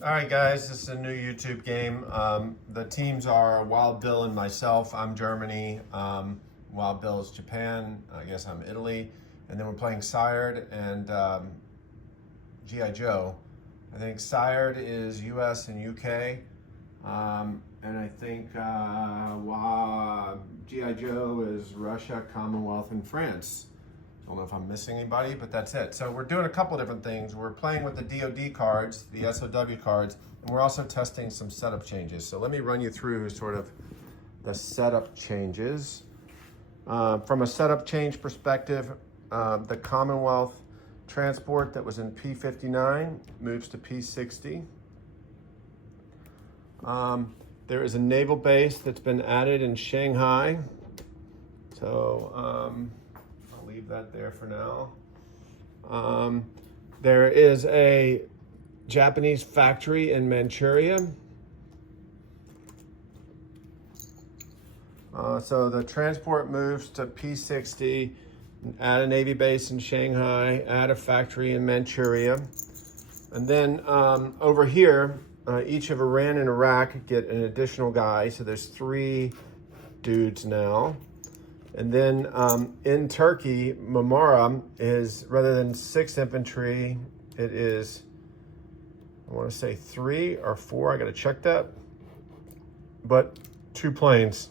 All right, guys, this is a new YouTube game. The teams are Wild Bill and myself. I'm Germany. Wild Bill is Japan. I guess I'm Italy. And then we're playing Sired and G.I. Joe. I think Sired is US and UK. And I think G.I. Joe is Russia, Commonwealth, and France. I don't know if I'm missing anybody, but that's it. So we're doing a couple different things. We're playing with the DoD cards, the SOW cards, and we're also testing some setup changes. So let me run you through sort of the setup changes. From a setup change perspective, the Commonwealth transport that was in P59 moves to P60. There is a naval base that's been added in Shanghai. So I'll leave that there for now. There is a Japanese factory in Manchuria. So the transport moves to P60, add a Navy base in Shanghai, add a factory in Manchuria. And then over here, each of Iran and Iraq get an additional guy. So there's 3 dudes now. And then in Turkey, Marmara is, rather than 6 infantry, it is, I want to say 3 or 4. I got to check that. But 2 planes.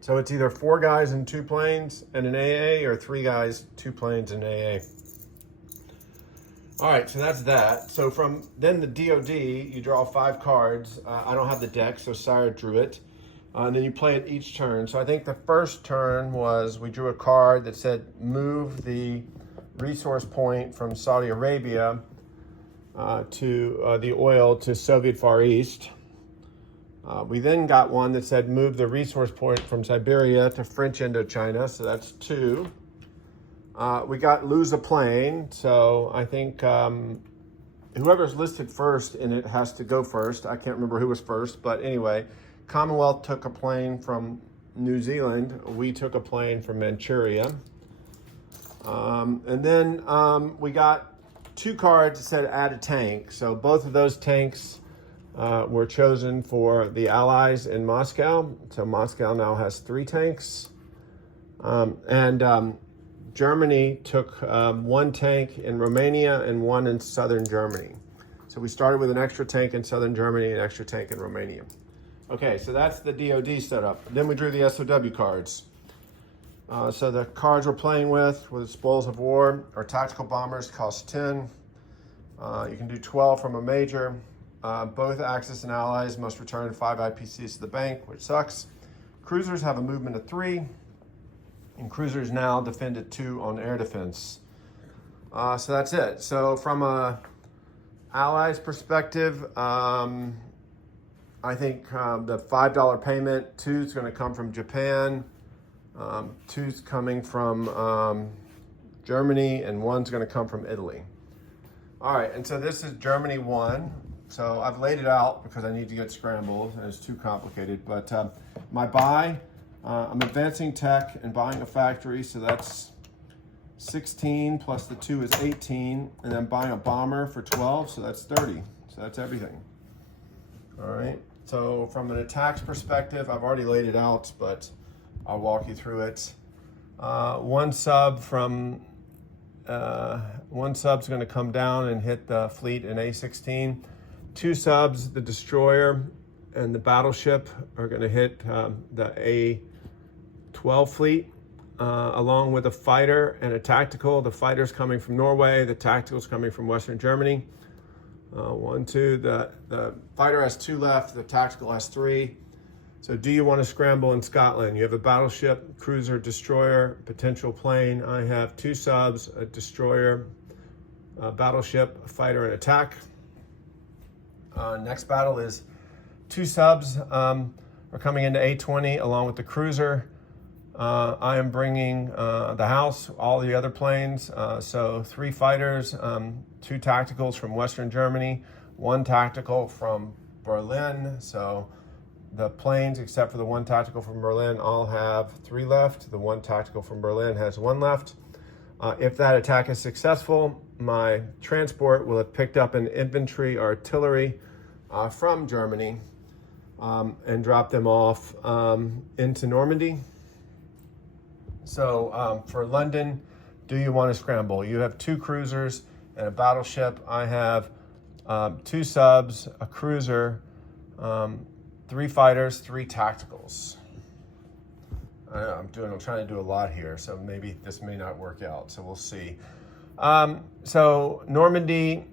So it's either 4 guys and 2 planes and an AA, or 3 guys, 2 planes and AA. All right, so that's that. So from then the DoD, you draw 5 cards. I don't have the deck, so Sired drew it. And then you play it each turn. So I think the first turn was we drew a card that said move the resource point from Saudi Arabia to the oil to Soviet Far East. We then got one that said move the resource point from Siberia to French Indochina. So that's 2. We got lose a plane. So I think whoever's listed first in it has to go first. I can't remember who was first, but anyway. Commonwealth took a plane from New Zealand. We took a plane from Manchuria. And then we got 2 cards that said add a tank. So both of those tanks were chosen for the Allies in Moscow. So Moscow now has 3 tanks. Germany took 1 tank in Romania and 1 in southern Germany. So we started with an extra tank in southern Germany and an extra tank in Romania. Okay, so that's the DoD setup. Then we drew the SOW cards. So the cards we're playing with spoils of war or tactical bombers, cost 10. You can do 12 from a major. Both Axis and Allies must return 5 IPCs to the bank, which sucks. Cruisers have a movement of 3, and cruisers now defend at 2 on air defense. So that's it. So from a Allies perspective, I think the $5 payment, 2 is going to come from Japan, 2 is coming from Germany, and 1's going to come from Italy. All right, and so this is Germany 1. So I've laid it out because I need to get scrambled, and it's too complicated. But my buy, I'm advancing tech and buying a factory, so that's 16 plus the 2 is 18, and I'm buying a bomber for 12, so that's 30. So that's everything. All right. So from an attacks perspective, I've already laid it out, but I'll walk you through it. One sub's going to come down and hit the fleet in A16. 2 subs, the destroyer and the battleship, are going to hit the A12 fleet, along with a fighter and a tactical. The fighter's coming from Norway, the tactical's coming from Western Germany. 1, 2, the fighter has 2 left, the tactical has 3. So do you want to scramble in Scotland? You have a battleship, cruiser, destroyer, potential plane. I have 2 subs, a destroyer, a battleship, a fighter, and attack. Next battle is 2 subs are coming into A20 along with the cruiser. I am bringing the house, all the other planes. So 3 fighters, 2 tacticals from Western Germany, 1 tactical from Berlin. So the planes, except for the 1 tactical from Berlin, all have 3 left. The 1 tactical from Berlin has 1 left. If that attack is successful, my transport will have picked up an infantry artillery from Germany and dropped them off into Normandy. So for London, do you want to scramble? You have 2 cruisers and a battleship. I have 2 subs, a cruiser, 3 fighters, 3 tacticals. I'm trying to do a lot here, so maybe this may not work out, so we'll see. So Normandy,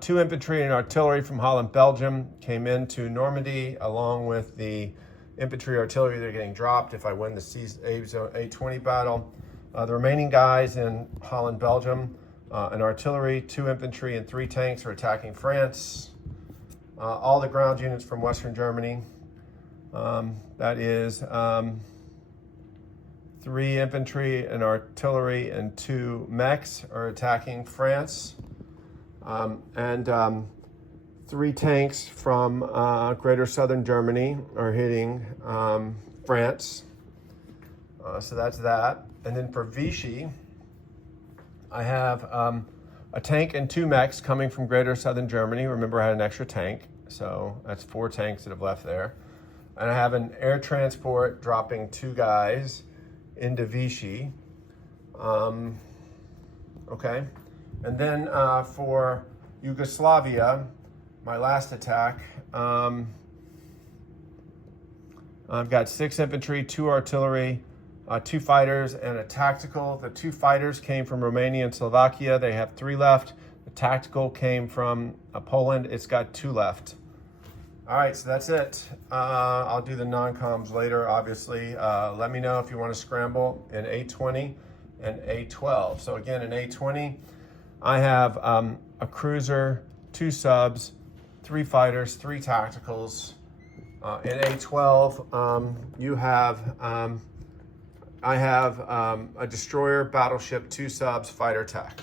2 infantry and artillery from Holland, Belgium came into Normandy along with the infantry artillery. They're getting dropped if I win the A20 battle. The remaining guys in Holland, Belgium, an artillery, 2 infantry and 3 tanks are attacking France. All the ground units from Western Germany, that is 3 infantry and artillery and 2 mechs are attacking France. And 3 tanks from Greater Southern Germany are hitting France. So that's that. And then for Vichy, I have a tank and 2 mechs coming from Greater Southern Germany. Remember, I had an extra tank, so that's 4 tanks that have left there. And I have an air transport dropping 2 guys into Vichy. Okay. And then for Yugoslavia, my last attack, I've got 6 infantry, 2 artillery, 2 fighters, and a tactical. The 2 fighters came from Romania and Slovakia. They have 3 left. The tactical came from Poland. It's got 2 left. All right, so that's it. I'll do the non-coms later, obviously. Let me know if you want to scramble in A20 and A12. So again, in A20, I have a cruiser, 2 subs, 3 fighters, 3 tacticals. In A12, I have a destroyer, battleship, 2 subs, fighter, tech.